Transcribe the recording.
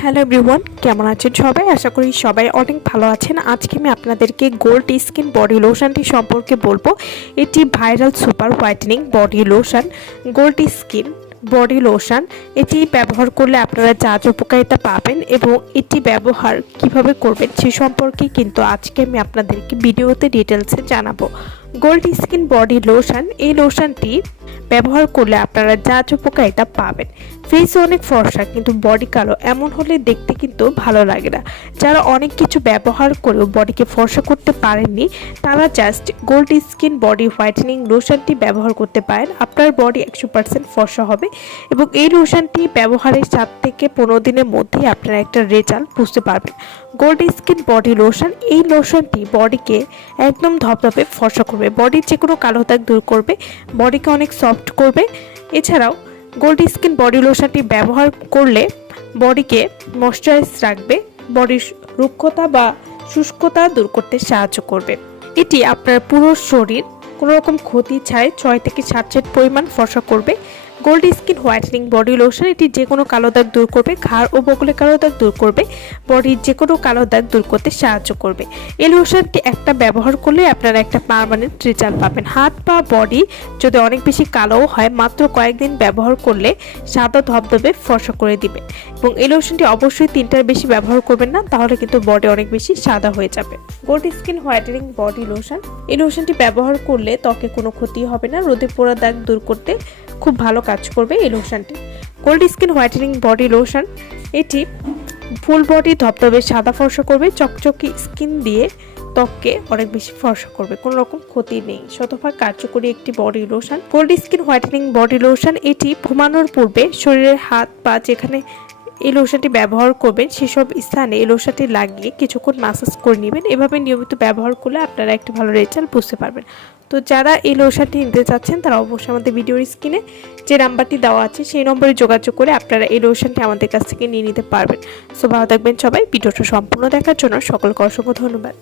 Hello everyone, কেমন আছেন সবাই? আশা করি সবাই অনেক ভালো আছেন। আজকে আমি আপনাদেরকে গোল্ড স্কিন বডি লোশনটি সম্পর্কে বলব। এটি viral super whitening body lotion, gold skin body lotion. এটি ব্যবহার করলে আপনারা যা যা উপকারিতা পাবেন এবং এটি ব্যবহার কীভাবে করবেন সে সম্পর্কে কিন্তু আজকে আমি আপনাদেরকে ভিডিওতে ডিটেলসে জানাব। গোল্ড স্কিন বডি লোশন, এই লোশনটি ব্যবহার করলে আপনারা যা যা উপকারিতা পাবেন। ফেস অনেক ফর্সা, কিন্তু বডি কালো, এমন হলে দেখতে কিন্তু ভালো লাগে না। যারা অনেক কিছু ব্যবহার করেও বডিকে ফর্সা করতে পারেননি, তারা just gold skin body whitening লোশনটি ব্যবহার করতে পারেন। আপনার বডি একশো পার্সেন্ট ফর্সা হবে এবং এই লোশনটি ব্যবহারের সাত থেকে পনেরো দিনের মধ্যেই আপনারা একটা রেজাল্ট বুঝতে পারবেন। গোল্ড স্কিন বডি লোশন এই লোশনটি বডিকে একদম ধপধপে ফর্সা করবে। বডির যে কোনো কালো দাগ দূর করবে। বডিকে অনেক সফট করবে। এছাড়াও গোল্ড স্কিন বডি লোশনটি ব্যবহার করলে বডিকে ময়শ্চারাইজ রাখবে। বডির রুক্ষতা বা শুষ্কতা দূর করতে সাহায্য করবে। এটি আপনার পুরো শরীর কোনো রকম ক্ষতি ছাড়াই ছয় থেকে সাত সেট পরিমাণ ফর্সা করবে। Gold skin, whitening, body lotion, এটি যে কোনো কালো দাগ দূর করবে। ঘাড় ও বগলে কালো দাগ দূর করবে। বডির যে কোনো কালো দাগ দূর করতে সাহায্য করবে। এই লোশনটি একটা ব্যবহার করলে আপনারা একটা পারমানেন্ট রেজাল্ট পাবেন। হাত, পা, বডি যদি অনেক বেশি কালোও হয়, মাত্র কয়েকদিন ব্যবহার করলে সাদা ধবধবে, ফর্সা করে দিবে। এবং এই লোশনটি অবশ্যই তিনটার বেশি ব্যবহার করবেন না, তাহলে কিন্তু বডি অনেক বেশি সাদা হয়ে যাবে। Gold skin, whitening, body lotion, এই লোশনটি ব্যবহার করলে ত্বকে কোনো ক্ষতি হবে না। রোদে পোড়া দাগ দূর করতে খুব ভালো কাজ করবে এই লোশনটি। Cold skin whitening body lotion এটি ফুল বডি ধপধপে সাদা ফর্সা করবে, চকচকি স্কিন দিয়ে ত্বককে অনেক বেশি ফর্সা করবে, কোনো রকম ক্ষতি নেই। শতভাগ কার্যকরী একটি body lotion cold skin whitening body lotion এটি ঘুমানোর পূর্বে শরীরের হাত পা যেখানে এই লোশনটি ব্যবহার করবেন, সেসব স্থানে এই লোশনটি লাগিয়ে কিছুক্ষণ মাসাজ করে নেবেন। এভাবে নিয়মিত ব্যবহার করলে আপনারা একটি ভালো রেজাল্ট বুঝতে পারবেন। তো যারা এই লোশনটি নিতে চাচ্ছেন, তারা অবশ্যই আমাদের ভিডিওর স্ক্রিনে যে নাম্বারটি দেওয়া আছে, সেই নম্বরে যোগাযোগ করে আপনারা এই লোশনটি আমাদের কাছ থেকে নিয়ে নিতে পারবেন। সো ভালো থাকবেন সবাই। ভিডিওটা সম্পূর্ণ দেখার জন্য সকলকে অসংখ্য ধন্যবাদ।